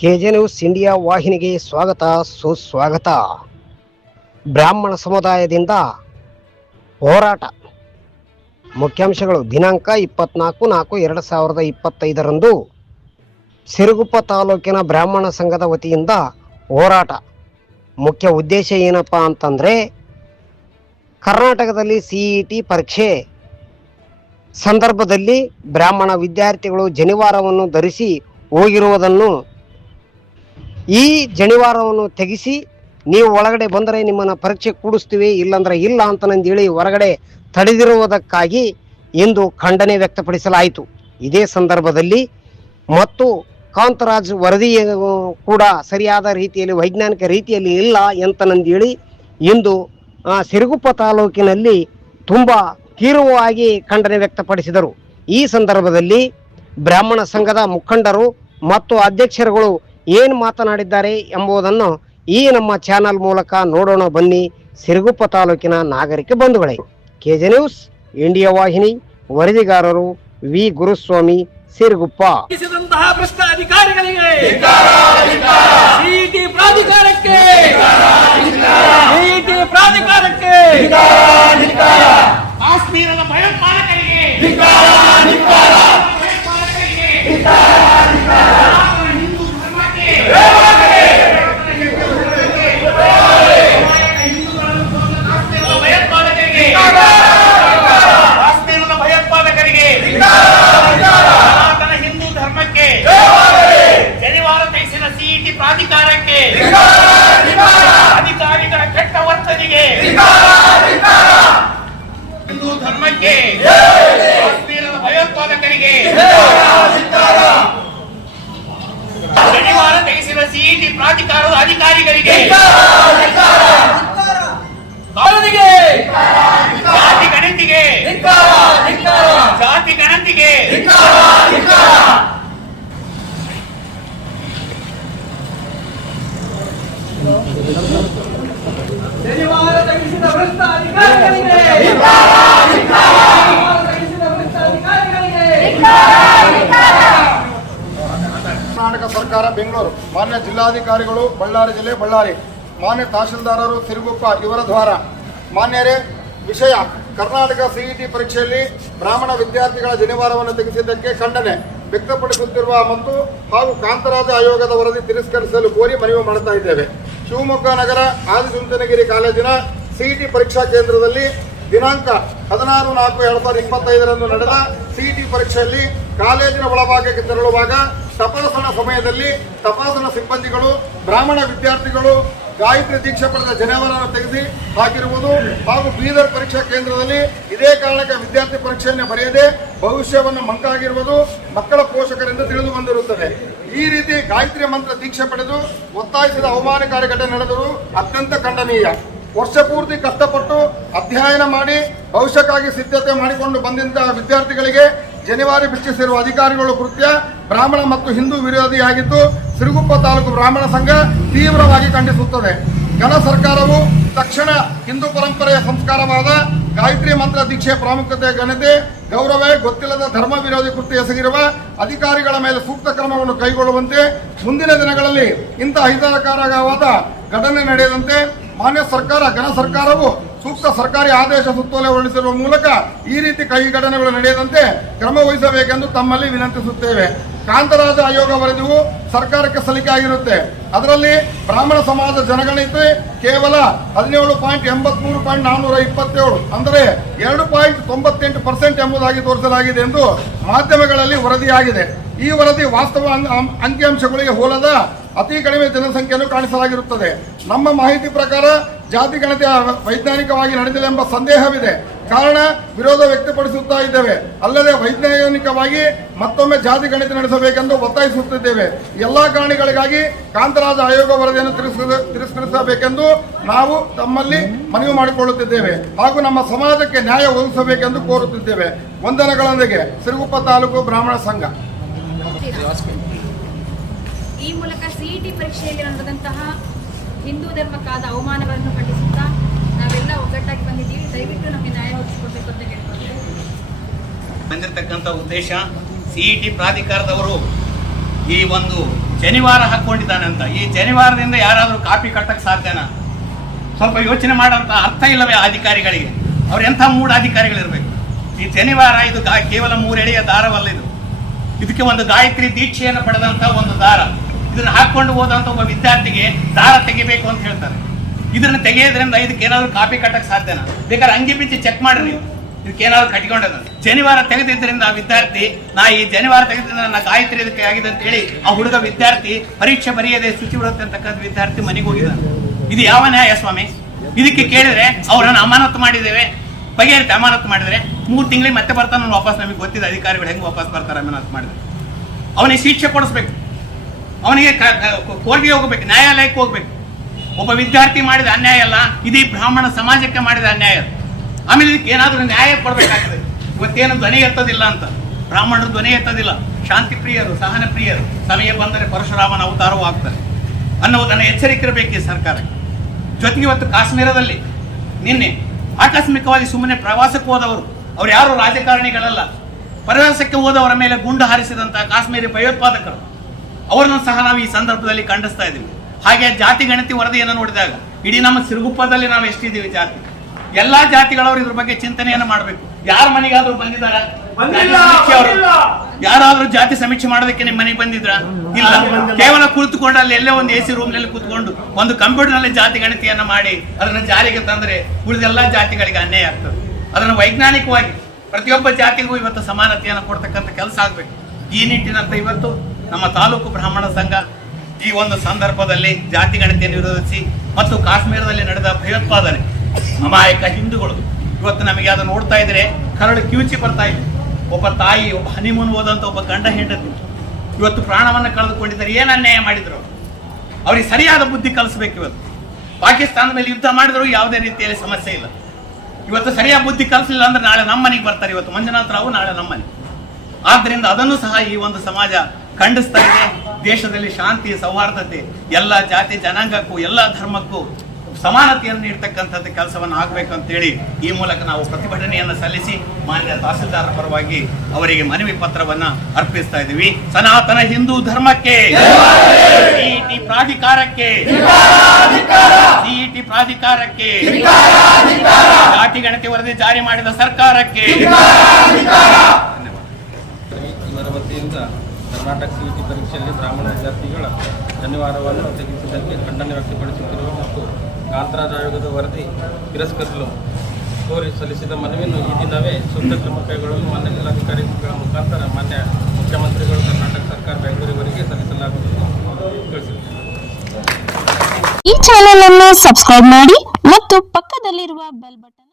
K J news India ವಾಹಿನಿಗೆ ಸ್ವಾಗತ, ಸುಸ್ವಾಗತ. ಬ್ರಾಹ್ಮಣ ಸಮುದಾಯದಿಂದ ಹೋರಾಟ. ಮುಖ್ಯಾಂಶಗಳು, ದಿನಾಂಕ ಇಪ್ಪತ್ನಾಲ್ಕು ನಾಲ್ಕು ಎರಡು ಸಾವಿರದ ಇಪ್ಪತ್ತೈದರಂದು ಸಿರುಗುಪ್ಪ ತಾಲೂಕಿನ ಬ್ರಾಹ್ಮಣ ಸಂಘದ ವತಿಯಿಂದ ಹೋರಾಟ. ಮುಖ್ಯ ಉದ್ದೇಶ ಏನಪ್ಪ ಅಂತಂದರೆ, ಕರ್ನಾಟಕದಲ್ಲಿ ಸಿ ಇ ಟಿ ಪರೀಕ್ಷೆ ಸಂದರ್ಭದಲ್ಲಿ ಬ್ರಾಹ್ಮಣ ವಿದ್ಯಾರ್ಥಿಗಳು ಜನಿವಾರವನ್ನು ಧರಿಸಿ ಹೋಗಿರುವುದನ್ನು ಈ ಜನಿವಾರವನ್ನು ತೆಗೆಸಿ ನೀವು ಒಳಗಡೆ ಬಂದರೆ ನಿಮ್ಮನ್ನು ಪರೀಕ್ಷೆ ಕೂಡಿಸ್ತೀವಿ, ಇಲ್ಲಂದ್ರೆ ಇಲ್ಲ ಅಂತ ನಂದೇಳಿ ಹೊರಗಡೆ ತಡೆದಿರುವುದಕ್ಕಾಗಿ ಇಂದು ಖಂಡನೆ ವ್ಯಕ್ತಪಡಿಸಲಾಯಿತು. ಇದೇ ಸಂದರ್ಭದಲ್ಲಿ ಮತ್ತು ಕಾಂತರಾಜ್ ವರದಿ ಕೂಡ ಸರಿಯಾದ ರೀತಿಯಲ್ಲಿ ವೈಜ್ಞಾನಿಕ ರೀತಿಯಲ್ಲಿ ಇಲ್ಲ ಅಂತನಂದೇಳಿ ಇಂದು ಸಿರುಗುಪ್ಪ ತಾಲೂಕಿನಲ್ಲಿ ತುಂಬ ತೀವ್ರವಾಗಿ ಖಂಡನೆ ವ್ಯಕ್ತಪಡಿಸಿದರು. ಈ ಸಂದರ್ಭದಲ್ಲಿ ಬ್ರಾಹ್ಮಣ ಸಂಘದ ಮುಖಂಡರು ಮತ್ತು ಅಧ್ಯಕ್ಷರುಗಳು ಏನು ಮಾತನಾಡಿದ್ದಾರೆ ಎಂಬುದನ್ನು ಈ ನಮ್ಮ ಚಾನಲ್ ಮೂಲಕ ನೋಡೋಣ ಬನ್ನಿ ಸಿರುಗುಪ್ಪ ತಾಲೂಕಿನ ನಾಗರಿಕ ಬಂಧುಗಳೇ. ಕೆಜೆ ನ್ಯೂಸ್, ಇಂಡಿಯಾ ವಾಹಿನಿ, ವರದಿಗಾರರು ವಿ. ಗುರುಸ್ವಾಮಿ, ಸಿರುಗುಪ್ಪ. ಕಾಶ್ಮೀರದ ಭಯೋತ್ಪಾದಕರಿಗೆ ಭಯೋತ್ಪಾದಕರಿಗೆ ಹಿಂದೂ ಧರ್ಮಕ್ಕೆ ಕಾಶ್ಮೀರದ ಭಯೋತ್ಪಾದಕರಿಗೆ ಕಾಶ್ಮೀರದ ಭಯೋತ್ಪಾದಕರಿಗೆ ಸನಾತನ ಹಿಂದೂ ಧರ್ಮಕ್ಕೆ ಶನಿವಾರ ತೆಗೆಸಿದ ಸಿಇಟಿ ಪ್ರಾಧಿಕಾರಕ್ಕೆ. ಅಧಿಕಾರಿಗಳ ಕೆಟ್ಟ ವರ್ತನೆಗೆ ಹಿಂದೂ ಧರ್ಮಕ್ಕೆ. ಕಾಶ್ಮೀರದ ಭಯೋತ್ಪಾದಕರಿಗೆ. ಶನಿವಾರ ತೆಗೆಸಿರುವ ಸಿಇಟಿ ಪ್ರಾಧಿಕಾರದ ಅಧಿಕಾರಿಗಳಿಗೆ. ಜಾತಿ ಗಣತಿಗೆ. ಜಾತಿ ಗಣತಿಗೆ ಶನಿವಾರ ತಗ್ಗಿಸಿದ ಭ್ರಷ್ಟ ಅಧಿಕಾರಿಗಳಿಗೆ ಶನಿವಾರ ತಗ್ಗಿಸಿದ ಭ್ರಷ್ಟ ಅಧಿಕಾರಿಗಳಿಗೆ ಕರ್ನಾಟಕ ಸರ್ಕಾರ ಬೆಂಗಳೂರು. ಮಾನ್ಯ ಜಿಲ್ಲಾಧಿಕಾರಿಗಳು, ಬಳ್ಳಾರಿ ಜಿಲ್ಲೆ ಬಳ್ಳಾರಿ. ಮಾನ್ಯ ತಹಶೀಲ್ದಾರರು, ತಿರುಗುಪ್ಪ ಇವರ ದ್ವಾರ. ಮಾನ್ಯರೇ, ವಿಷಯ. ಕರ್ನಾಟಕ ಸಿಇಟಿ ಪರೀಕ್ಷೆಯಲ್ಲಿ ಬ್ರಾಹ್ಮಣ ವಿದ್ಯಾರ್ಥಿಗಳ ಜನಿವಾರವನ್ನು ತೆಗೆಸಿದ್ದಕ್ಕೆ ಖಂಡನೆ. ವ್ಯಕ್ತಪಡಿಸುತ್ತಿರುವ ಮತ್ತು ಹಾಗೂ ಕಾಂತರಾಜ ಆಯೋಗದ ವರದಿ ತಿರಸ್ಕರಿಸಲು ಕೋರಿ ಮನವಿ ಮಾಡುತ್ತಾ ಇದ್ದೇವೆ. ಶಿವಮೊಗ್ಗ ನಗರ ಆದಿಚುಂಚನಗಿರಿ ಕಾಲೇಜಿನ ಸಿಇಟಿ ಪರೀಕ್ಷಾ ಕೇಂದ್ರದಲ್ಲಿ ದಿನಾಂಕ ಹದಿನಾರು ನಾಲ್ಕು ಎರಡು ಸಾವಿರದ ಇಪ್ಪತ್ತೈದರಂದು ನಡೆದ ಸಿಇಟಿ ಪರೀಕ್ಷೆಯಲ್ಲಿ ಕಾಲೇಜಿನ ಒಳಭಾಗಕ್ಕೆ ತೆರಳುವಾಗ ತಪಾಸಣಾ ಸಮಯದಲ್ಲಿ ತಪಾಸಣಾ ಸಿಬ್ಬಂದಿಗಳು, ಬ್ರಾಹ್ಮಣ ವಿದ್ಯಾರ್ಥಿಗಳು ಗಾಯತ್ರಿ ದೀಕ್ಷೆ ಪಡೆದ ಜನವರನ್ನು ತೆಗೆದು ಹಾಕಿರುವುದು ಹಾಗೂ ಬೀದರ್ ಪರೀಕ್ಷಾ ಕೇಂದ್ರದಲ್ಲಿ ಇದೇ ಕಾರಣಕ್ಕೆ ವಿದ್ಯಾರ್ಥಿ ಪರೀಕ್ಷೆಯನ್ನು ಬರೆಯದೆ ಭವಿಷ್ಯವನ್ನು ಮಂಕಾಗಿರುವುದು ಮಕ್ಕಳ ಪೋಷಕರಿಂದ ತಿಳಿದು ಬಂದಿರುತ್ತದೆ. ಈ ರೀತಿ ಗಾಯತ್ರಿ ಮಂತ್ರ ದೀಕ್ಷೆ ಪಡೆದು ಒತ್ತಾಯಿಸಿದ ಅವಮಾನಕಾರಿ ಘಟನೆ ನಡೆದರೂ ಅತ್ಯಂತ ಖಂಡನೀಯ. ವರ್ಷ ಪೂರ್ತಿ ಕಷ್ಟಪಟ್ಟು ಅಧ್ಯಯನ ಮಾಡಿ ಭವಿಷ್ಯಕ್ಕಾಗಿ ಸಿದ್ಧತೆ ಮಾಡಿಕೊಂಡು ಬಂದಿದ್ದ ವಿದ್ಯಾರ್ಥಿಗಳಿಗೆ ಜನಿವಾರಿ ಬಿಚ್ಚಿಸಿರುವ ಅಧಿಕಾರಿಗಳು ಕೃತ್ಯ, ಬ್ರಾಹ್ಮಣ ಮತ್ತು ಹಿಂದೂ ವಿರೋಧಿಯಾಗಿದ್ದು ಸಿರುಗುಪ್ಪ ತಾಲೂಕು ಬ್ರಾಹ್ಮಣ ಸಂಘ ತೀವ್ರವಾಗಿ ಖಂಡಿಸುತ್ತದೆ. ಘನ ಸರ್ಕಾರವು ತಕ್ಷಣ ಹಿಂದೂ ಪರಂಪರೆಯ ಸಂಸ್ಕಾರವಾದ ಗಾಯತ್ರಿ ಮಂತ್ರ ದೀಕ್ಷೆ ಪ್ರಾಮುಖ್ಯತೆ ಘನತೆ ಗೌರವೇ, ಗೊತ್ತಿಲ್ಲದ ಧರ್ಮ ವಿರೋಧಿ ಕೃತ್ಯ ಎಸಗಿರುವ ಅಧಿಕಾರಿಗಳ ಮೇಲೆ ಸೂಕ್ತ ಕ್ರಮವನ್ನು ಕೈಗೊಳ್ಳುವಂತೆ ಮುಂದಿನ ದಿನಗಳಲ್ಲಿ ಇಂತಹ ಹಿತಕರವಾದ ಘಟನೆ ನಡೆಯದಂತೆ ಮಾನ್ಯ ಸರ್ಕಾರ, ಘನ ಸರ್ಕಾರವು ಸೂಕ್ತ ಸರ್ಕಾರಿ ಆದೇಶ ಸುತ್ತೋಲೆ ಹೊರಡಿಸಿರುವ ಮೂಲಕ ಈ ರೀತಿ ಕೈ ಘಟನೆಗಳು ನಡೆಯದಂತೆ ಕ್ರಮ ವಹಿಸಬೇಕೆಂದು ತಮ್ಮಲ್ಲಿ ವಿನಂತಿಸುತ್ತೇವೆ. ಕಾಂತರಾಜ ಆಯೋಗ ವರದಿಯು ಸರ್ಕಾರಕ್ಕೆ ಸಲ್ಲಿಕೆ ಆಗಿರುತ್ತೆ. ಅದರಲ್ಲಿ ಬ್ರಾಹ್ಮಣ ಸಮಾಜ ಜನಗಣತಿ ಕೇವಲ ಹದಿನೇಳು ಪಾಯಿಂಟ್ ಎಂಬತ್ಮೂರು ಪಾಯಿಂಟ್ ನಾನ್ನೂರ ಇಪ್ಪತ್ತೇಳು, ಅಂದರೆ ಎರಡು ಪಾಯಿಂಟ್ ತೊಂಬತ್ತೆಂಟು ಪರ್ಸೆಂಟ್ ಎಂಬುದಾಗಿ ತೋರಿಸಲಾಗಿದೆ ಎಂದು ಮಾಧ್ಯಮಗಳಲ್ಲಿ ವರದಿಯಾಗಿದೆ. ಈ ವರದಿ ವಾಸ್ತವ ಅಂಕಿಅಂಶಗಳಿಗೆ ಹೋಲದ ಅತಿ ಕಡಿಮೆ ಜನಸಂಖ್ಯೆಯನ್ನು ಕಾಣಿಸಲಾಗಿರುತ್ತದೆ. ನಮ್ಮ ಮಾಹಿತಿ ಪ್ರಕಾರ ಜಾತಿ ಗಣತಿ ವೈಜ್ಞಾನಿಕವಾಗಿ ನಡೆದಿಲ್ಲ ಎಂಬ ಸಂದೇಹವಿದೆ. ಕಾರಣ ವಿರೋಧ ವ್ಯಕ್ತಪಡಿಸುತ್ತಾ ಇದ್ದೇವೆ. ಅಲ್ಲದೆ ವೈಜ್ಞಾನಿಕವಾಗಿ ಮತ್ತೊಮ್ಮೆ ಜಾತಿ ಗಣಿತ ನಡೆಸಬೇಕೆಂದು ಒತ್ತಾಯಿಸುತ್ತಿದ್ದೇವೆ. ಎಲ್ಲಾ ಕಾರಣಗಳಿಗಾಗಿ ಕಾಂತರಾಜ ಆಯೋಗ ವರದಿಯನ್ನು ತಿರಸ್ಕರಿಸಬೇಕೆಂದು ನಾವು ತಮ್ಮಲ್ಲಿ ಮನವಿ ಮಾಡಿಕೊಳ್ಳುತ್ತಿದ್ದೇವೆ. ಹಾಗೂ ನಮ್ಮ ಸಮಾಜಕ್ಕೆ ನ್ಯಾಯ ಒದಗಿಸಬೇಕೆಂದು ಕೋರುತ್ತಿದ್ದೇವೆ. ವಂದನೆಗಳೊಂದಿಗೆ ಸಿರುಗುಪ್ಪ ತಾಲೂಕು ಬ್ರಾಹ್ಮಣ ಸಂಘ. ಈ ಮೂಲಕ ಸಿಇಟಿ ಪರೀಕ್ಷೆಯಲ್ಲಿ ನಡೆದಂತಹ ಹಿಂದೂ ಧರ್ಮಕ್ಕಾದ ಅವಮಾನವನ್ನು ಖಂಡಿಸುತ್ತಾ ಒಗ್ಗಟ್ಟಾಗಿ ಬಂದಿದ್ದೀವಿ. ದಯವಿಟ್ಟು ನಮಗೆ ನ್ಯಾಯ ಒದಗಿಸ್ಕೊಡ್ಬೇಕು ಅಂತ ಬಂದಿರತಕ್ಕಂಥ ಉದ್ದೇಶ ಸಿಇಟಿ ಪ್ರಾಧಿಕಾರದವರು ಈ ಒಂದು ಶನಿವಾರ ಹಾಕೊಂಡಿದ್ದಾನೆ ಅಂತ. ಈ ಶನಿವಾರದಿಂದ ಯಾರಾದರೂ ಕಾಪಿ ಕಟ್ಟಕ್ಕೆ ಸಾಧ್ಯನಾ? ಸ್ವಲ್ಪ ಯೋಚನೆ ಮಾಡೋಂಥ ಅರ್ಥ ಇಲ್ಲವೇ ಅಧಿಕಾರಿಗಳಿಗೆ? ಅವ್ರು ಎಂಥ ಮೂಡ ಅಧಿಕಾರಿಗಳಿರಬೇಕು? ಈ ಶನಿವಾರ ಇದು ಕೇವಲ ಮೂರೆಡೆಯ ದಾರವಲ್ಲ ಇದು. ಇದಕ್ಕೆ ಒಂದು ಗಾಯತ್ರಿ ದೀಕ್ಷೆಯನ್ನು ಪಡೆದಂಥ ಒಂದು ದಾರ. ಇದನ್ನು ಹಾಕ್ಕೊಂಡು ಹೋದಂಥ ಒಬ್ಬ ವಿದ್ಯಾರ್ಥಿಗೆ ದಾರ ತೆಗಿಬೇಕು ಅಂತ ಹೇಳ್ತಾರೆ. ಇದನ್ನ ತೆಗೆಯೋದ್ರಿಂದ ಇದಕ್ಕೆ ಏನಾದ್ರು ಕಾಪಿ ಕಟ್ಟಕ್ಕೆ ಸಾಧ್ಯನಾ? ಬೇಕಾದ್ರೆ ಅಂಗಿ ಬಿಚ್ಚಿ ಚೆಕ್ ಮಾಡ್ರಿ ಇದಕ್ಕೆ ಏನಾದ್ರು ಕಟ್ಕೊಂಡದ ಶನಿವಾರ ತೆಗೆದಿದ್ದರಿಂದ ಆ ವಿದ್ಯಾರ್ಥಿ, ನಾ ಈ ಜನಿವಾರ ತೆಗೆದ್ರಿಂದ ನನ್ನ ಗಾಯತ್ರಿ ಇದಕ್ಕೆ ಆಗಿದೆ ಅಂತ ಹೇಳಿ ಆ ಹುಡುಗ ವಿದ್ಯಾರ್ಥಿ ಪರೀಕ್ಷೆ ಬರೆಯದೆ ಶುಚಿ ಬಿಡುತ್ತೆ ಅಂತಕ್ಕಂಥ ವಿದ್ಯಾರ್ಥಿ ಮನೆಗೆ ಹೋಗಿದ ಇದು ಯಾವ ನ್ಯಾಯ ಸ್ವಾಮಿ? ಇದಕ್ಕೆ ಕೇಳಿದ್ರೆ ಅವ್ರನ್ನ ಅಮಾನತು ಮಾಡಿದ್ದೇವೆ. ಬಗೆಹರಿತ ಅಮಾನತು ಮಾಡಿದ್ರೆ ಮೂರು ತಿಂಗಳಿಗೆ ಮತ್ತೆ ಬರ್ತಾನೆ ವಾಪಸ್ ನಮಗೆ ಗೊತ್ತಿದೆ. ಅಧಿಕಾರಿಗಳು ಹೆಂಗೆ ವಾಪಸ್ ಬರ್ತಾರೆ ಅಮಾನತು ಮಾಡಿದ್ರೆ. ಅವನಿಗೆ ಶಿಕ್ಷೆ ಕೊಡಿಸ್ಬೇಕು. ಅವನಿಗೆ ಕೋರ್ಟ್ಗೆ ಹೋಗ್ಬೇಕು, ನ್ಯಾಯಾಲಯಕ್ಕೆ ಹೋಗ್ಬೇಕು. ಒಬ್ಬ ವಿದ್ಯಾರ್ಥಿ ಮಾಡಿದ ಅನ್ಯಾಯ ಅಲ್ಲ ಇದೀ ಬ್ರಾಹ್ಮಣ ಸಮಾಜಕ್ಕೆ ಮಾಡಿದ ಅನ್ಯಾಯ. ಆಮೇಲೆ ಇದಕ್ಕೆ ಏನಾದರೂ ನ್ಯಾಯ ಕೊಡಬೇಕಾಗ್ತದೆ. ಇವತ್ತೇನು ಧ್ವನಿ ಎತ್ತದಿಲ್ಲ ಅಂತ. ಬ್ರಾಹ್ಮಣರು ಧ್ವನಿ ಎತ್ತದಿಲ್ಲ. ಶಾಂತಿ ಪ್ರಿಯರು, ಸಹನ ಪ್ರಿಯರು, ಸಮಯ ಬಂದರೆ ಪರಶುರಾಮನ ಅವತಾರವೂ ಆಗ್ತಾರೆ ಅನ್ನೋದನ್ನು ಎಚ್ಚರಿಕೆ ಇರಬೇಕು ಈ ಸರ್ಕಾರಕ್ಕೆ. ಜೊತೆಗೆ ಇವತ್ತು ಕಾಶ್ಮೀರದಲ್ಲಿ ನಿನ್ನೆ ಆಕಸ್ಮಿಕವಾಗಿ ಸುಮ್ಮನೆ ಪ್ರವಾಸಕ್ಕೆ ಹೋದವರು, ಅವ್ರು ಯಾರು ರಾಜಕಾರಣಿಗಳಲ್ಲ, ಪ್ರವಾಸಕ್ಕೆ ಹೋದವರ ಮೇಲೆ ಗುಂಡು ಹಾರಿಸಿದಂತ ಕಾಶ್ಮೀರಿ ಭಯೋತ್ಪಾದಕರು. ಅವರನ್ನು ಸಹ ನಾವು ಈ ಸಂದರ್ಭದಲ್ಲಿ ಖಂಡಿಸ್ತಾ ಇದ್ದೀವಿ. ಹಾಗೆ ಜಾತಿ ಗಣತಿ ವರದಿಯನ್ನು ನೋಡಿದಾಗ ಇಡೀ ನಮ್ಮ ಸಿರುಗುಪ್ಪದಲ್ಲಿ ನಾವು ಎಷ್ಟಿದ್ದೀವಿ ಜಾತಿ? ಎಲ್ಲಾ ಜಾತಿಗಳವರು ಇದ್ರ ಬಗ್ಗೆ ಚಿಂತನೆಯನ್ನು ಮಾಡಬೇಕು. ಯಾರ ಮನೆಗಾದ್ರೂ ಬಂದಿದ್ದಾರ? ಯಾರಾದ್ರೂ ಜಾತಿ ಸಮೀಕ್ಷೆ ಮಾಡೋದಕ್ಕೆ ನಿಮ್ಮ ಮನೆಗೆ ಬಂದಿದ್ರ? ಇಲ್ಲ. ಕೇವಲ ಕುಳಿತುಕೊಂಡು ಅಲ್ಲಿ ಎಲ್ಲೇ ಒಂದು ಎ ಸಿ ರೂಮ್ನಲ್ಲಿ ಕೂತ್ಕೊಂಡು ಒಂದು ಕಂಪ್ಯೂಟರ್ನಲ್ಲಿ ಜಾತಿ ಗಣತಿಯನ್ನ ಮಾಡಿ ಅದನ್ನ ಜಾರಿಗೆ ತಂದ್ರೆ ಉಳಿದೆಲ್ಲಾ ಜಾತಿಗಳಿಗೆ ಅನ್ಯಾಯ ಆಗ್ತದೆ. ಅದನ್ನು ವೈಜ್ಞಾನಿಕವಾಗಿ ಪ್ರತಿಯೊಬ್ಬ ಜಾತಿಗೂ ಇವತ್ತು ಸಮಾನತೆಯನ್ನು ಕೊಡ್ತಕ್ಕಂಥ ಕೆಲಸ ಆಗ್ಬೇಕು. ಈ ನಿಟ್ಟಿನಂತ ಇವತ್ತು ನಮ್ಮ ತಾಲೂಕು ಬ್ರಾಹ್ಮಣ ಸಂಘ ಈ ಒಂದು ಸಂದರ್ಭದಲ್ಲಿ ಜಾತಿ ಗಣತಿಯನ್ನು ವಿರೋಧಿಸಿ ಮತ್ತು ಕಾಶ್ಮೀರದಲ್ಲಿ ನಡೆದ ಭಯೋತ್ಪಾದನೆ, ಅಮಾಯಕ ಹಿಂದೂಗಳು. ಇವತ್ತು ನಮಗೆ ಅದನ್ನು ನೋಡ್ತಾ ಇದ್ರೆ ಕರಳು ಕಿವುಚಿ ಬರ್ತಾ ಇದೆ. ಒಬ್ಬ ತಾಯಿ, ಒಬ್ಬ ಹನಿಮೂನ್ ಹೋದಂತ ಒಬ್ಬ ಗಂಡ ಹೆಂಡತಿ. ಇವತ್ತು ಪ್ರಾಣವನ್ನು ಕಳೆದುಕೊಂಡಿದ್ದಾರೆ. ಏನು ಅನ್ಯಾಯ ಮಾಡಿದ್ರು? ಅವ್ರು? ಅವ್ರಿಗೆ ಸರಿಯಾದ ಬುದ್ಧಿ ಕಲಿಸ್ಬೇಕು ಇವತ್ತು. ಪಾಕಿಸ್ತಾನದ ಮೇಲೆ ಯುದ್ಧ ಮಾಡಿದ್ರು, ಯಾವುದೇ ರೀತಿಯಲ್ಲಿ ಸಮಸ್ಯೆ ಇಲ್ಲ. ಇವತ್ತು ಸರಿಯಾದ ಬುದ್ಧಿ ಕಲಿಸಲಿಲ್ಲ ಅಂದ್ರೆ ನಾಳೆ ನಮ್ಮನೆಗೆ ಬರ್ತಾರೆ ಇವತ್ತು. ಮಂಜುನಾಥ್ ರಾವ್ ನಾಳೆ ನಮ್ಮನೆ. ಆದ್ದರಿಂದ ಅದನ್ನು ಸಹ ಈ ಒಂದು ಸಮಾಜ ಖಂಡಿಸ್ತಾ ಇದೆ. ದೇಶದಲ್ಲಿ ಶಾಂತಿ ಸೌಹಾರ್ದತೆ ಎಲ್ಲ ಜಾತಿ ಜನಾಂಗಕ್ಕೂ ಎಲ್ಲ ಧರ್ಮಕ್ಕೂ ಸಮಾನತೆಯನ್ನು ನೀಡ್ತಕ್ಕಂಥದ್ದು ಕೆಲಸವನ್ನು ಆಗಬೇಕು ಅಂತೇಳಿ ಈ ಮೂಲಕ ನಾವು ಪ್ರತಿಭಟನೆಯನ್ನು ಸಲ್ಲಿಸಿ ಮಾನ್ಯ ತಹಸೀಲ್ದಾರ್ ಪರವಾಗಿ ಅವರಿಗೆ ಮನವಿ ಪತ್ರವನ್ನ ಅರ್ಪಿಸ್ತಾ ಇದ್ದೀವಿ. ಸನಾತನ ಹಿಂದೂ ಧರ್ಮಕ್ಕೆ ಸಿಇಟಿ ಪ್ರಾಧಿಕಾರಕ್ಕೆ ಸಿಇಟಿ ಪ್ರಾಧಿಕಾರಕ್ಕೆ ಜಾತಿ ಗಣತಿ ವರದಿ ಜಾರಿ ಮಾಡಿದ ಸರ್ಕಾರಕ್ಕೆ. ಇವರ ಸಿ ಕರ್ನಾಟಕ ಸಿಇಟಿ ಪರೀಕ್ಷೆಯಲ್ಲಿ ಬ್ರಾಹ್ಮಣ ವಿದ್ಯಾರ್ಥಿಗಳ ಶನಿವಾರವನ್ನು ತೆಗೆಸಿದ್ದಕ್ಕೆ ಖಂಡನೆ ವ್ಯಕ್ತಪಡಿಸುತ್ತಿರುವ ಮತ್ತು ಕಾಂತರಾಜ್ ಆಯೋಗದ ವರದಿ ತಿರಸ್ಕರಿಸಲು ಕೋರಿ ಸಲ್ಲಿಸಿದ ಮನವಿಯನ್ನು ಈ ದಿನವೇ ಸೂಕ್ತ ಕ್ರಮ ಕೈಗೊಳ್ಳಲು ಮಾನ್ಯ ಜಿಲ್ಲಾಧಿಕಾರಿಗಳ ಮುಖಾಂತರ ಮಾನ್ಯ ಮುಖ್ಯಮಂತ್ರಿಗಳು ಕರ್ನಾಟಕ ಸರ್ಕಾರ ಬೆಂಗಳೂರಿವರಿಗೆ ಸಲ್ಲಿಸಲಾಗುವುದು ಈ ಚಾನೆಲ್ ಅನ್ನು ಸಬ್ಸ್ಕ್ರೈಬ್ ಮಾಡಿ ಮತ್ತು ಪಕ್ಕದಲ್ಲಿರುವ ಬೆಲ್ ಬಟನ್